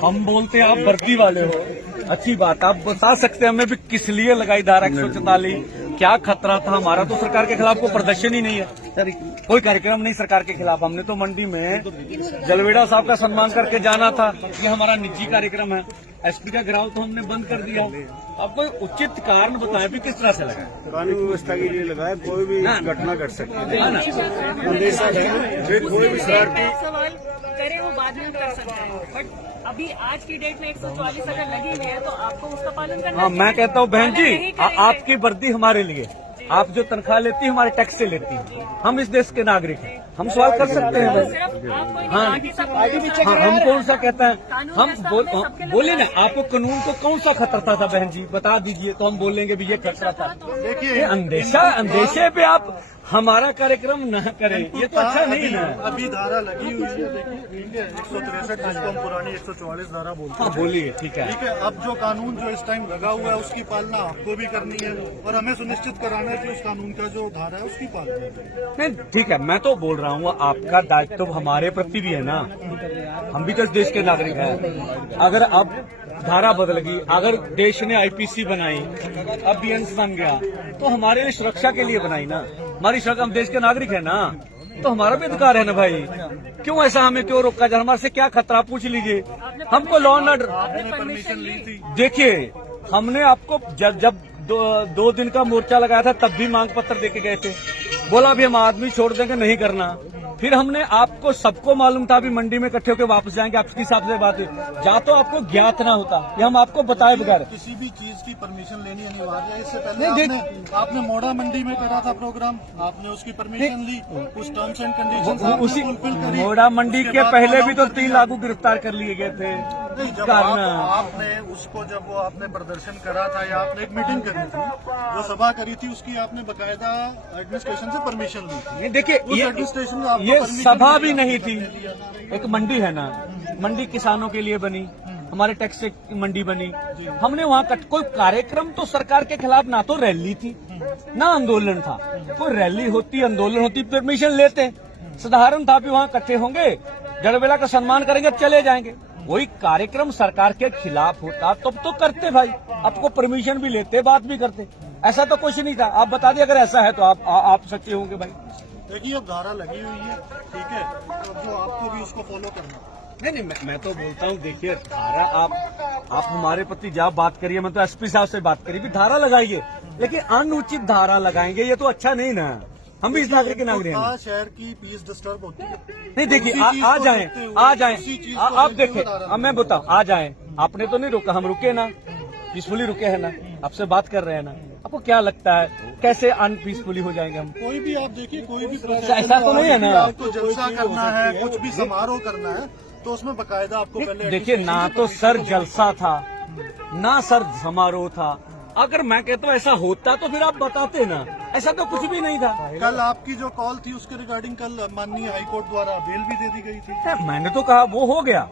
हम बोलते हैं आप वर्दी वाले हो, अच्छी बात, आप बता सकते हैं हमें भी किस लिए लगाई धारा 144, क्या खतरा था हमारा? तो सरकार के खिलाफ कोई प्रदर्शन ही नहीं है सर, कोई कार्यक्रम नहीं सरकार के खिलाफ। हमने तो मंडी में जलवेड़ा साहब का सम्मान करके जाना था, ये हमारा निजी कार्यक्रम है। एसपी का घेराव तो हमने बंद कर दिया। अब कोई उचित कारण बताएं भी किस तरह से लगाए? कानून व्यवस्था के लिए लगाए, कोई भी घटना घट सकती है ना, कोई भी शरारती सवाल करे वो बाद में कर सकते हैं, बट अभी आज की डेट में 144 अगर लगी हुई है तो आपको उसका पालन करना हाँ, मैं कहता हूँ बहन जी, नहीं करेंगे। आपकी वर्दी हमारे लिए, आप जो तनख्वाह लेती है हमारे टैक्स से लेती है, हम इस देश के नागरिक हैं, हम सवाल कर सकते हैं भाई। सिर्फ आप कोई हाँ, बाकी सब हम कौन सा कहते हैं, कानून हम के सामने सबके लिए बोले ना, आपको कानून को कौन सा खतरा था बहन जी, बता दीजिए तो हम बोलेंगे भी ये खतरा था। देखिए अंदेशे पे आप हमारा कार्यक्रम न करें, ये तो अच्छा नहीं है। अभी धारा लगी हुई है, देखिए 163 जिसको हम पुरानी 144 धारा बोलते हाँ, हैं। बोलिए, ठीक है। ठीक है, अब जो कानून जो इस टाइम लगा हुआ है उसकी पालना आपको भी करनी है और हमें सुनिश्चित कराना है कि उस कानून का जो धारा है उसकी पालना है। नहीं ठीक है, मैं तो बोल रहा हूँ आपका दायित्व तो हमारे प्रति भी है ना, हम भी तो इस देश के नागरिक हैं। अगर अब धारा बदल गई, अगर देश ने आईपीसी बनाई, अब बीएनएस बन गया, तो हमारे लिए सुरक्षा के लिए बनाई ना, हमारी सुरक्षा, हम देश के नागरिक है ना, तो हमारा भी अधिकार है ना भाई। क्यों ऐसा हमें क्यों रोका जाए? हमारे से क्या खतरा पूछ लीजिए, हमको लॉ एंड ऑर्डर परमिशन ली थी। देखिए, हमने आपको जब दो दिन का मोर्चा लगाया था तब भी मांग पत्र देके गए थे, बोला भी हम आदमी छोड़ देंगे, नहीं करना। फिर हमने आपको सबको मालूम था भी मंडी में इकट्ठे होकर वापस जाएंगे, आपके हिसाब से बात है, जा तो आपको ज्ञात ना होता, ये हम आपको बताए बगैर। किसी भी चीज की परमिशन लेनी अनिवार्य है। इससे पहले आपने मोड़ा मंडी में करा था प्रोग्राम, आपने उसकी परमिशन ली, उस टर्म्स एंड कंडीशन उसी फुलफिल करी। मोड़ा मंडी के पहले भी तो 3 लागू गिरफ्तार कर लिए गए थे। जब आपने उसको, जब वो आपने प्रदर्शन करा था या आपने एक मीटिंग करी थी, जो सभा करी थी, उसकी आपने बकायदा एडमिनिस्ट्रेशन से परमिशन ली थी। देखिए, एडमिनिस्ट्रेशन ये सभा भी नहीं थी, एक मंडी है ना, मंडी किसानों के लिए बनी, हमारे टैक्स से मंडी बनी, हमने वहाँ कोई कार्यक्रम तो सरकार के खिलाफ ना तो रैली थी ना आंदोलन था। कोई रैली होती, आंदोलन होती, परमिशन लेते, साधारण था भी वहाँ इकट्ठे होंगे, जड़बेला का सम्मान करेंगे, चले जाएंगे। वही कार्यक्रम सरकार के खिलाफ होता तब तो करते भाई, आपको परमिशन भी लेते, बात भी करते, ऐसा तो कुछ नहीं था। आप बता दिए, अगर ऐसा है तो आप सच्चे होंगे भाई। देखिए, अब धारा लगी हुई है, ठीक है, तो जो आपको भी उसको फॉलो करना। नहीं, मैं तो बोलता हूँ, देखिए धारा आप हमारे प्रति जब बात करिए, मैं तो एसपी साहब से बात करी भी धारा लगाइए, लेकिन अनुचित धारा लगाएंगे ये तो अच्छा नहीं ना, हम भी इस नागरिक के नागरिक हैं। शहर की पीस डिस्टर्ब होती है। नहीं देखिए, आ जाए आप देखें, अब मैं बताऊँ, आ जाए, आपने तो नहीं रोका, हम रुके ना, पीसफुली रुके हैं ना, आपसे बात कर रहे हैं ना, आपको क्या लगता है कैसे अनपीसफुली हो जाएंगे हम? कोई भी आप देखिए, कोई भी ऐसा तो नहीं है ना, आपको जलसा करना है, कुछ भी समारोह करना है, तो उसमें बकायदा आपको पहले देखिए, ना तो सर जलसा था, ना सर समारोह था। अगर मैं कहता हूँ ऐसा होता तो फिर आप बताते ना, ऐसा तो कुछ भी नहीं था। कल आपकी जो कॉल थी उसके रिगार्डिंग कल माननीय हाईकोर्ट द्वारा बेल भी दे दी गई थी। मैंने तो कहा वो हो गया,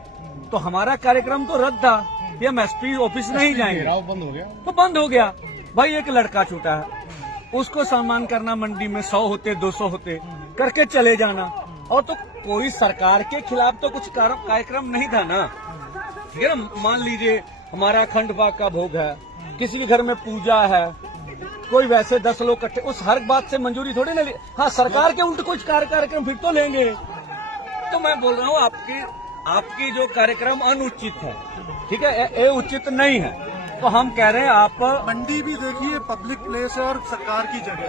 तो हमारा कार्यक्रम तो रद्द था, ये हम एसपी ऑफिस नहीं जाएंगे, बंद हो गया, तो बंद हो गया भाई। एक लड़का छूटा है, उसको सम्मान करना, मंडी में 100 होते 200 होते करके चले जाना, और तो कोई सरकार के खिलाफ तो कुछ कार्यक्रम नहीं था ना, ठीक है ना। मान लीजिए हमारा अखंड पाठ का भोग है, किसी भी घर में पूजा है, कोई वैसे 10 लोग इकट्ठे, उस हर बात से मंजूरी थोड़ी ना ली। हाँ, सरकार के उल्टे कुछ कार्यक्रम फिर तो लेंगे। तो मैं बोल रहा हूँ आपकी जो कार्यक्रम अनुचित है, ठीक है, ये उचित नहीं है, तो हम कह रहे हैं आप मंडी भी देखिए पब्लिक प्लेस है और सरकार की जगह।